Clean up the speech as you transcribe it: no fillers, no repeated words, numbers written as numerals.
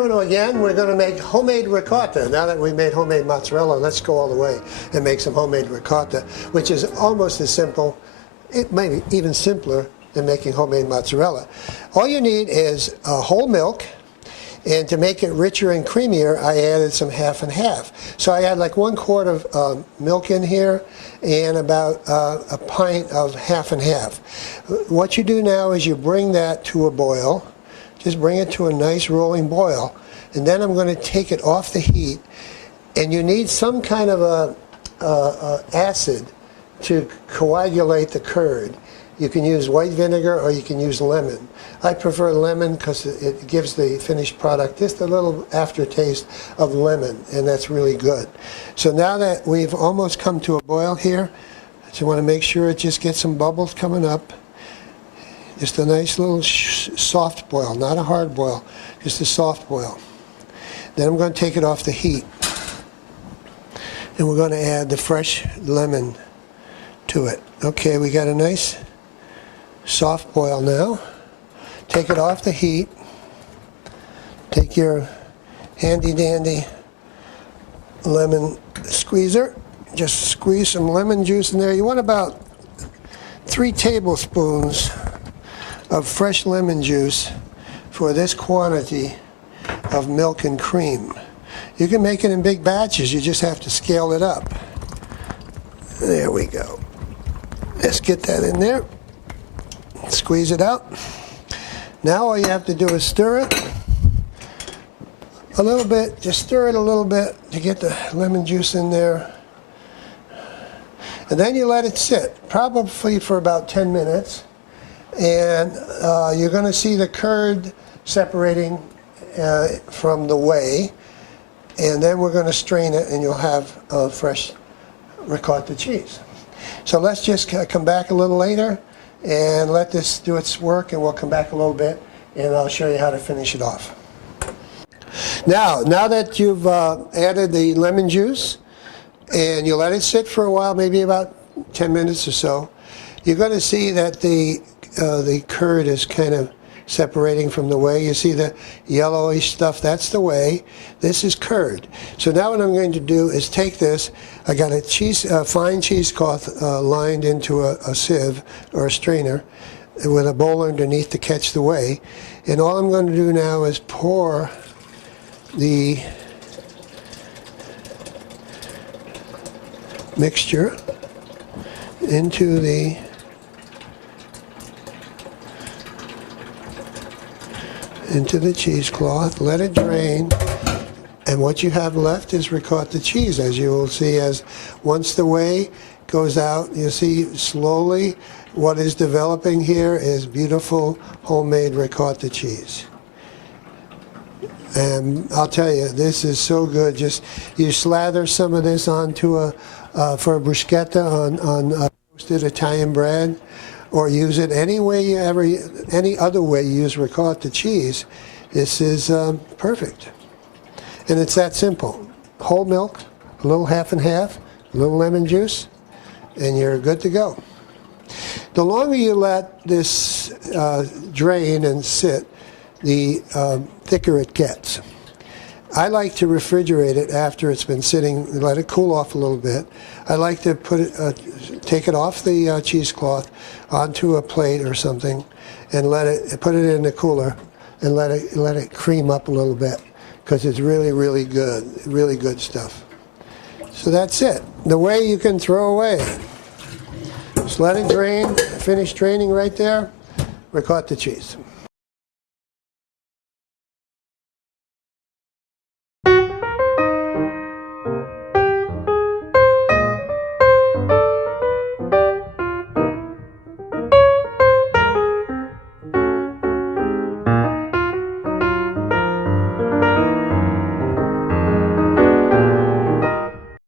Bruno again. We're going to make homemade ricotta. Now that we made homemade mozzarella, let's go all the way and make some homemade ricotta, which is almost as simple, it may be even simpler than making homemade mozzarella. All you need is whole milk, and to make it richer and creamier, I added some half and half. So I had like 1 quart of milk in here and about a pint of half and half. What you do now is you bring that to a boil. Just bring it to a nice rolling boil, and then I'm going to take it off the heat, and you need some kind of a acid to coagulate the curd. You can use white vinegar or you can use lemon. I prefer lemon because it gives the finished product just a little aftertaste of lemon, and that's really good. So now that we've almost come to a boil here, I just want to make sure it just gets some bubbles coming up. Just a nice little soft boil, not a hard boil, just a soft boil. Then I'm going to take it off the heat, and we're going to add the fresh lemon to it. Okay, we got a nice soft boil now. Take it off the heat. Take your handy dandy lemon squeezer. Just squeeze some lemon juice in there. You want about 3 tablespoons of fresh lemon juice for this quantity of milk and cream. You can make it in big batches, you just have to scale it up. There we go. Let's get that in there. Squeeze it out. Now all you have to do is stir it a little bit. Just stir it a little bit to get the lemon juice in there. And then you let it sit, probably for about 10 minutes. And you're going to see the curd separating from the whey, and then we're going to strain it, and you'll have fresh ricotta cheese. So let's just come back a little later and let this do its work, and we'll come back a little bit and I'll show you how to finish it off. Now that you've added the lemon juice and you let it sit for a while, maybe about 10 minutes or so, you're going to see that the curd is kind of separating from the whey. You see the yellowish stuff, that's the whey. This is curd. So now what I'm going to do is take this, I got a fine cheesecloth lined into a sieve or a strainer with a bowl underneath to catch the whey. And all I'm going to do now is pour the mixture into the cheesecloth, let it drain, and what you have left is ricotta cheese. As you will see, as once the whey goes out, you see slowly what is developing here is beautiful homemade ricotta cheese. And I'll tell you, this is so good. Just you slather some of this onto for a bruschetta on toasted Italian bread, or use it any other way you use ricotta cheese. This is perfect. And it's that simple. Whole milk, a little half and half, a little lemon juice, and you're good to go. The longer you let this drain and sit, the thicker it gets. I like to refrigerate it after it's been sitting, let it cool off a little bit. I like to take it off the cheesecloth onto a plate or something, and put it in the cooler, and let it cream up a little bit, because it's really good stuff. So that's it. The whey you can throw away. Just let it drain. Finish draining right there. Ricotta cheese.